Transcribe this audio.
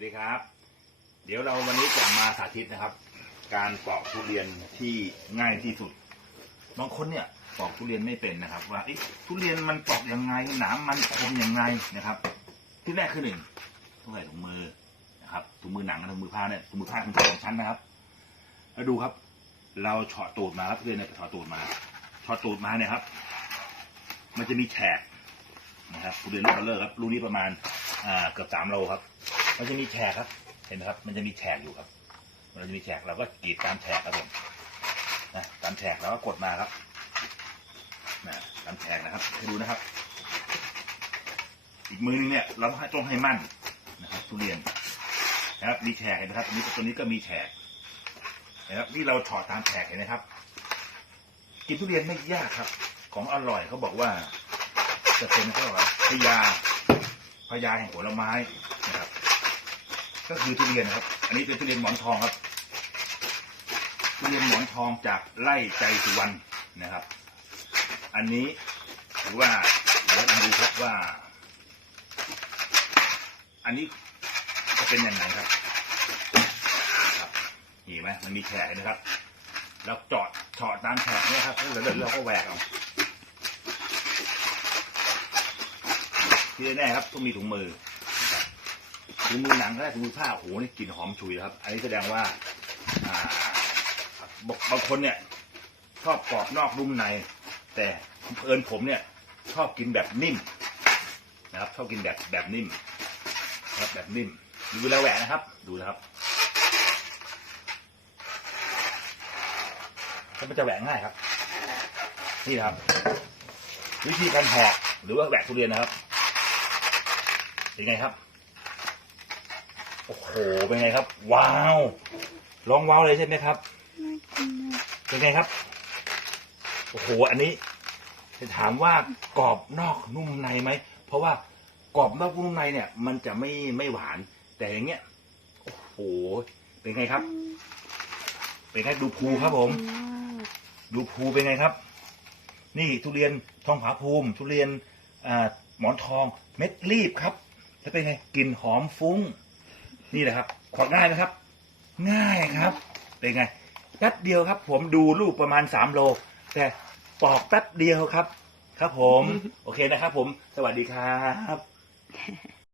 วัสดีครับ เดี๋ยวเราวันนี้จะมาสาธิตนะครับ การปอกทุเรียนที่ง่ายที่สุด บางคนเนี่ยปอกทุเรียนไม่เป็นนะครับ ว่าทุเรียนมันปอกยังไงหนามมันคมยังไงนะครับ ที่แรกคือหนึ่งต้องใส่ถุงมือนะครับถุงมือหนังกับถุงมือผ้าเนี่ยถุงมือผ้าเป็นสองชั้นนะครับ แล้วดูครับ เราเฉาะตูดมาครับทุเรียนเนี่ยเฉาะตูดมาเฉาะตูดมาเนี่ยครับ มันจะมีแฉกนะครับทุเรียนลูกเบลเลอร์ครับลูกนี้ประมาณเกือบสามโลครับ มันจะมีแฉกครับ เห็นไหมครับ มันจะมีแฉกอยู่ครับ มันจะมีแฉกเราก็กรีดตามแฉกครับผมนะตามแฉกเราก็กดมาครับนะตามแฉกนะครับให้ดูนะครับ อีกมือนึงเนี่ย เราต้องให้มั่นนะครับทุเรียนนะครับมีแฉกเห็นไหมครับนนี้ตัวนี้ก็มีแฉกนะครับนี่เราถอดตามแฉกเห็นไหมครับ กินทุเรียนไม่ยากครับ ของอร่อยเขาบอกว่าจะเป็นเขาบอกว่าพยาพยาแห่งผลไม้นะครับ ก็คือทุเรียนนะครับ อันนี้เป็นทุเรียนหมอนทองครับ ทุเรียนหมอนทองจากไร่ใจสุวรรณนะครับ อันนี้ถือว่าเดี๋ยวเราดูครับว่า อันนี้จะเป็นยังไงครับครับเห็นไหมมันมีแฉกนะครับแล้วเจาะเฉาะตามแฉกเนี่ยครับแล้วเราก็แหวกเอาที่แน่ครับต้องมีถุงมือ ถุงมือหนังก็ได้ถุงมือผ้าโอ้โหนี่กลิ่นหอมฉุยครับ อันนี้แสดงว่าอ่าบางบางคนเนี่ย ชอบกรอบนอกนุ่มใน แต่เอิญผมเนี่ย ชอบกินแบบนิ่มนะครับ ชอบกินแบบแบบนิ่มครับแบบนิ่มดูเวลาแหวกนะครับ ดูนะครับก็มันจะแหวกง่ายครับ นี่นะครับ วิธีการแหกหรือว่าแหวกทุเรียนนะครับเป็นไงครับ โอ้โห เป็นไงครับ ว้าวลองว้าวเลยใช่ไหมครับเป็นไงครับ โอ้โห อันนี้จะถามว่ากรอบนอกนุ่มในไหม เพราะว่ากรอบนอกนุ่มในเนี่ย มันจะไม่ไม่หวาน แต่อย่างเงี้ย โอ้โห เป็นไงครับ เป็นไงดูภูครับผมดูภูเป็นไงครับ นี่ทุเรียนทองผาภูมิ ทุเรียนอาหมอนทองเม็ดรีบครับ แล้วเป็นไงกลิ่นหอมฟุ้ง นี่แหละครับ ของ่ายไหมครับ ง่ายครับเป็นไงแป๊บเดียวครับ ผมดูลูกประมาณสามโล แต่ปอกแป๊บเดียวครับ ครับผม โอเคนะครับผม สวัสดีครับ